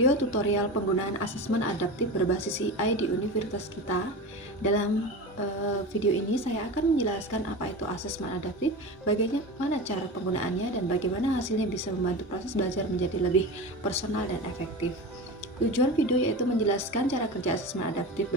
video tutorial penggunaan asesmen adaptif berbasis AI di universitas kita. Dalam video ini saya akan menjelaskan apa itu asesmen adaptif, bagaimana cara penggunaannya, dan bagaimana hasilnya bisa membantu proses belajar menjadi lebih personal dan efektif. Tujuan video yaitu menjelaskan cara kerja asesmen adaptif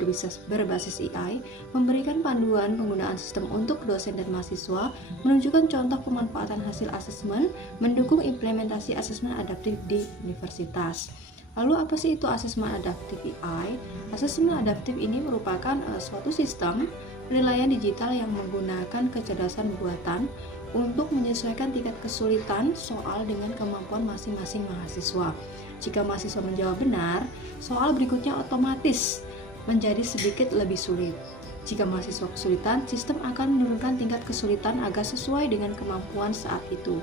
berbasis AI, memberikan panduan penggunaan sistem untuk dosen dan mahasiswa, menunjukkan contoh pemanfaatan hasil asesmen, mendukung implementasi asesmen adaptif di universitas. Lalu apa sih itu asesmen adaptif AI? Asesmen adaptif ini merupakan suatu sistem penilaian digital yang menggunakan kecerdasan buatan untuk menyesuaikan tingkat kesulitan soal dengan kemampuan masing-masing mahasiswa. Jika mahasiswa menjawab benar, soal berikutnya otomatis menjadi sedikit lebih sulit. Jika mahasiswa kesulitan, sistem akan menurunkan tingkat kesulitan agar sesuai dengan kemampuan saat itu.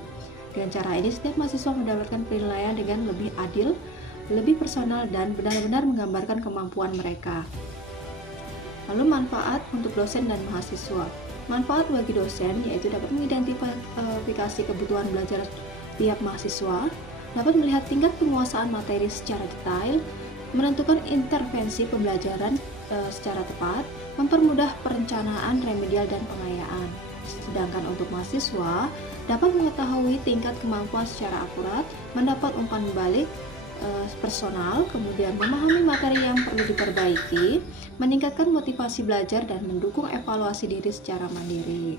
Dengan cara ini, setiap mahasiswa mendapatkan penilaian dengan lebih adil, lebih personal, dan benar-benar menggambarkan kemampuan mereka. Lalu manfaat untuk dosen dan mahasiswa. Manfaat bagi dosen yaitu dapat mengidentifikasi kebutuhan belajar tiap mahasiswa, dapat melihat tingkat penguasaan materi secara detail, menentukan intervensi pembelajaran secara tepat, mempermudah perencanaan remedial dan pengayaan. Sedangkan untuk mahasiswa, dapat mengetahui tingkat kemampuan secara akurat, mendapat umpan balik personal, kemudian memahami materi yang perlu diperbaiki, meningkatkan motivasi belajar, dan mendukung evaluasi diri secara mandiri.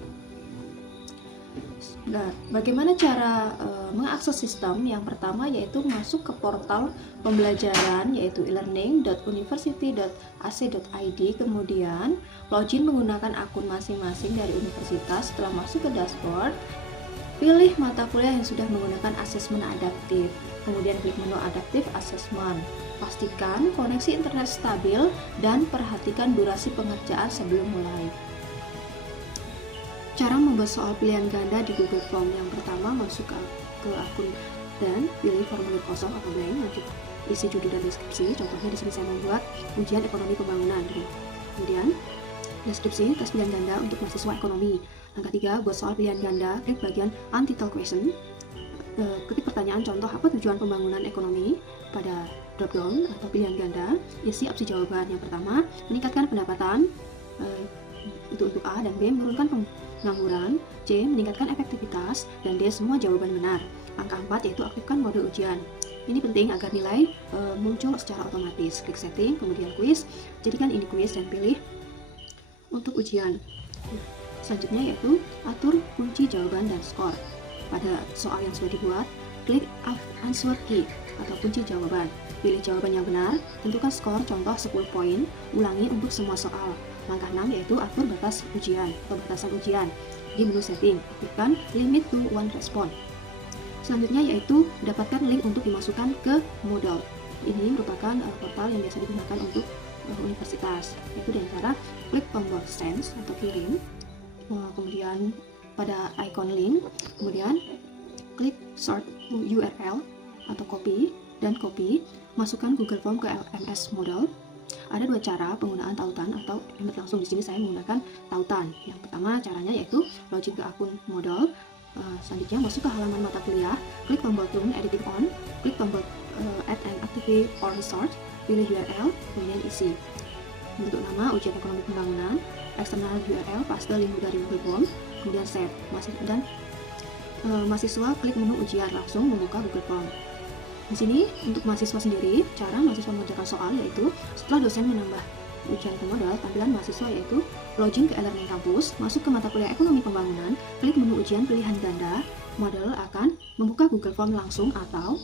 Nah, bagaimana cara mengakses sistem? Yang pertama yaitu masuk ke portal pembelajaran yaitu elearning.university.ac.id, kemudian login menggunakan akun masing-masing dari universitas. Setelah masuk ke dashboard, pilih mata kuliah yang sudah menggunakan asesmen adaptif, kemudian klik menu adaptif assessment. Pastikan koneksi internet stabil dan perhatikan durasi pengerjaan sebelum mulai. Cara membuat soal pilihan ganda di Google Form. Yang pertama, masuk ke akun dan pilih formulir kosong atau blank, nanti isi judul dan deskripsi. Contohnya di sini saya membuat ujian ekonomi pembangunan. Kemudian deskripsi tes pilihan ganda untuk mahasiswa ekonomi. Langkah 3, buat soal pilihan ganda, klik bagian untitled question. Ketik pertanyaan contoh, apa tujuan pembangunan ekonomi? Pada drop-down atau pilihan ganda, isi opsi jawaban. Yang pertama, meningkatkan pendapatan, itu untuk A, dan B, menurunkan pengangguran, C, meningkatkan efektivitas, dan D, semua jawaban benar. Angka 4 yaitu aktifkan mode ujian. Ini penting agar nilai muncul secara otomatis. Klik setting, kemudian quiz, jadikan ini quiz dan pilih untuk ujian. Selanjutnya yaitu atur kunci jawaban dan skor. Pada soal yang sudah dibuat, klik answer key atau kunci jawaban. Pilih jawaban yang benar, tentukan skor, contoh 10 poin, ulangi untuk semua soal. Langkah 6 yaitu atur batas ujian atau batasan ujian. Di menu setting, aktifkan limit to one response. Selanjutnya yaitu dapatkan link untuk dimasukkan ke Moodle. Ini merupakan portal yang biasa digunakan untuk universitas. Yaitu dengan cara klik tombol send atau kirim, kemudian pada icon link, kemudian klik sort URL atau copy, dan copy, masukkan Google Form ke LMS Moodle. Ada dua cara penggunaan tautan atau embed langsung. Di sini saya menggunakan tautan. Yang pertama caranya yaitu login ke akun Moodle. Selanjutnya masuk ke halaman mata kuliah, klik tombol turn editing on, klik tombol add and activate or restart, pilih URL, kemudian isi. Bentuk nama ujian ekonomi pembangunan, eksternal URL, paste link dari Google Form, kemudian save. Mahasiswa klik menu ujian, langsung membuka Google Form. Di sini untuk mahasiswa sendiri, cara mahasiswa mengerjakan soal yaitu setelah dosen menambah ujian ke modal, tampilan mahasiswa yaitu login ke e-learning kampus, masuk ke mata kuliah ekonomi pembangunan, klik menu ujian pilihan ganda, model akan membuka Google Form langsung atau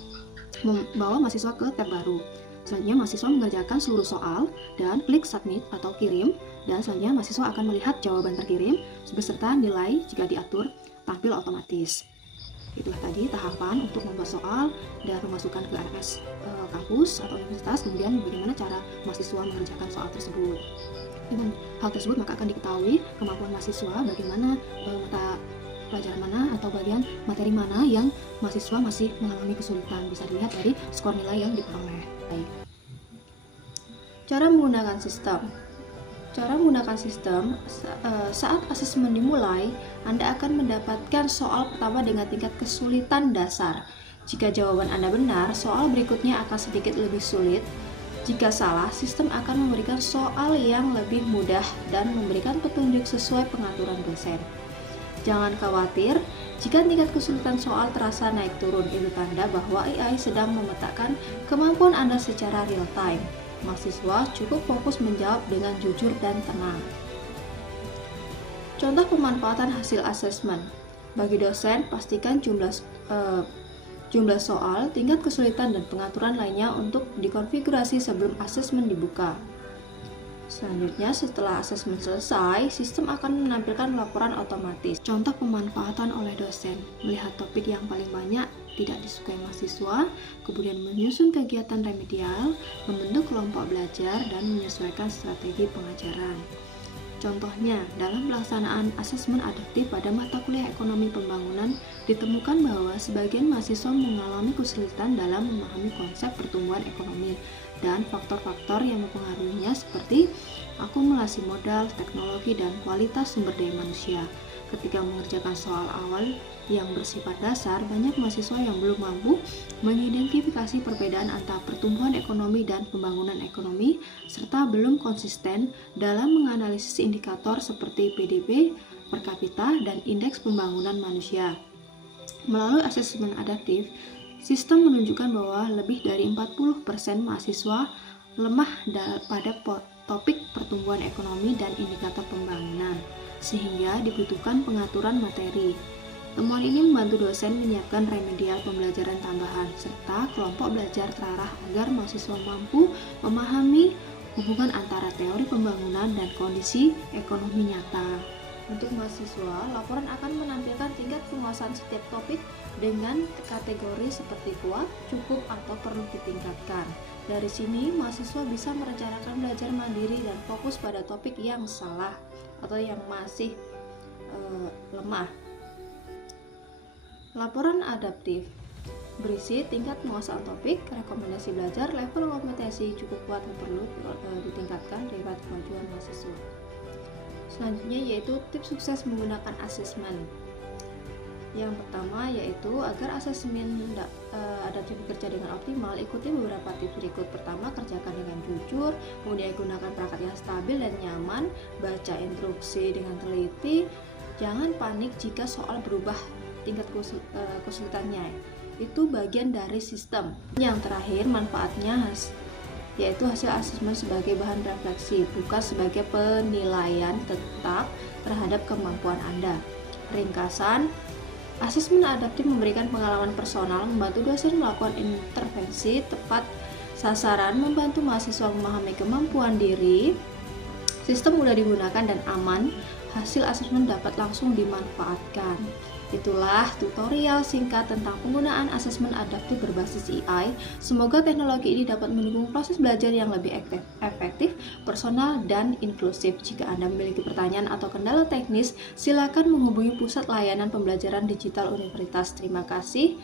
membawa mahasiswa ke tab baru. Selanjutnya mahasiswa mengerjakan seluruh soal dan klik submit atau kirim, dan selanjutnya mahasiswa akan melihat jawaban terkirim beserta nilai jika diatur tampil otomatis. Itulah tadi tahapan untuk membuat soal dan memasukkan ke LMS kampus atau universitas, kemudian bagaimana cara mahasiswa mengerjakan soal tersebut. Dengan hal tersebut maka akan diketahui kemampuan mahasiswa, bagaimana mata pelajaran mana atau bagian materi mana yang mahasiswa masih mengalami kesulitan. Bisa dilihat dari skor nilai yang diperoleh. Cara menggunakan sistem. Saat asesmen dimulai, Anda akan mendapatkan soal pertama dengan tingkat kesulitan dasar. Jika jawaban Anda benar, soal berikutnya akan sedikit lebih sulit. Jika salah, sistem akan memberikan soal yang lebih mudah dan memberikan petunjuk sesuai pengaturan dosen. Jangan khawatir, jika tingkat kesulitan soal terasa naik turun, itu tanda bahwa AI sedang memetakan kemampuan Anda secara real time. Mahasiswa cukup fokus menjawab dengan jujur dan tenang. Contoh pemanfaatan hasil asesmen. Bagi dosen, pastikan jumlah soal, tingkat kesulitan, dan pengaturan lainnya untuk dikonfigurasi sebelum asesmen dibuka. Selanjutnya, setelah asesmen selesai, sistem akan menampilkan laporan otomatis. Contoh pemanfaatan oleh dosen: melihat topik yang paling banyak tidak disukai mahasiswa, kemudian menyusun kegiatan remedial, membentuk kelompok belajar, dan menyesuaikan strategi pengajaran. Contohnya, dalam pelaksanaan asesmen adaptif pada mata kuliah ekonomi pembangunan, ditemukan bahwa sebagian mahasiswa mengalami kesulitan dalam memahami konsep pertumbuhan ekonomi dan faktor-faktor yang mempengaruhinya seperti akumulasi modal, teknologi, dan kualitas sumber daya manusia. Ketika mengerjakan soal awal yang bersifat dasar, banyak mahasiswa yang belum mampu mengidentifikasi perbedaan antara pertumbuhan ekonomi dan pembangunan ekonomi, serta belum konsisten dalam menganalisis indikator seperti PDB per kapita dan indeks pembangunan manusia. Melalui asesmen adaptif, sistem menunjukkan bahwa lebih dari 40% mahasiswa lemah pada topik pertumbuhan ekonomi dan indikator pembangunan, sehingga dibutuhkan pengaturan materi. Temuan ini membantu dosen menyiapkan remedial pembelajaran tambahan, serta kelompok belajar terarah agar mahasiswa mampu memahami hubungan antara teori pembangunan dan kondisi ekonomi nyata. Untuk mahasiswa, laporan akan menampilkan tingkat penguasaan setiap topik dengan kategori seperti kuat, cukup, atau perlu ditingkatkan. Dari sini, mahasiswa bisa merencanakan belajar mandiri dan fokus pada topik yang salah atau yang masih lemah. Laporan adaptif berisi tingkat penguasaan topik, rekomendasi belajar, level kompetensi cukup kuat dan perlu ditingkatkan lewat kemajuan mahasiswa. Selanjutnya yaitu tips sukses menggunakan asesmen. Yang pertama yaitu agar asesmen adaptif bekerja dengan optimal, ikuti beberapa tips berikut. Pertama, kerjakan dengan jujur, kemudian gunakan perangkat yang stabil dan nyaman, baca instruksi dengan teliti, jangan panik jika soal berubah tingkat kesulitannya. Itu bagian dari sistem. Yang terakhir, manfaatnya yaitu hasil asesmen sebagai bahan refleksi, bukan sebagai penilaian tetap terhadap kemampuan Anda. Ringkasan, asesmen adaptif memberikan pengalaman personal, membantu dosen melakukan intervensi tepat sasaran, membantu mahasiswa memahami kemampuan diri, sistem mudah digunakan dan aman, hasil asesmen dapat langsung dimanfaatkan. Itulah tutorial singkat tentang penggunaan asesmen adaptif berbasis AI. Semoga teknologi ini dapat mendukung proses belajar yang lebih efektif, personal, dan inklusif. Jika Anda memiliki pertanyaan atau kendala teknis, silakan menghubungi Pusat Layanan Pembelajaran Digital Universitas. Terima kasih.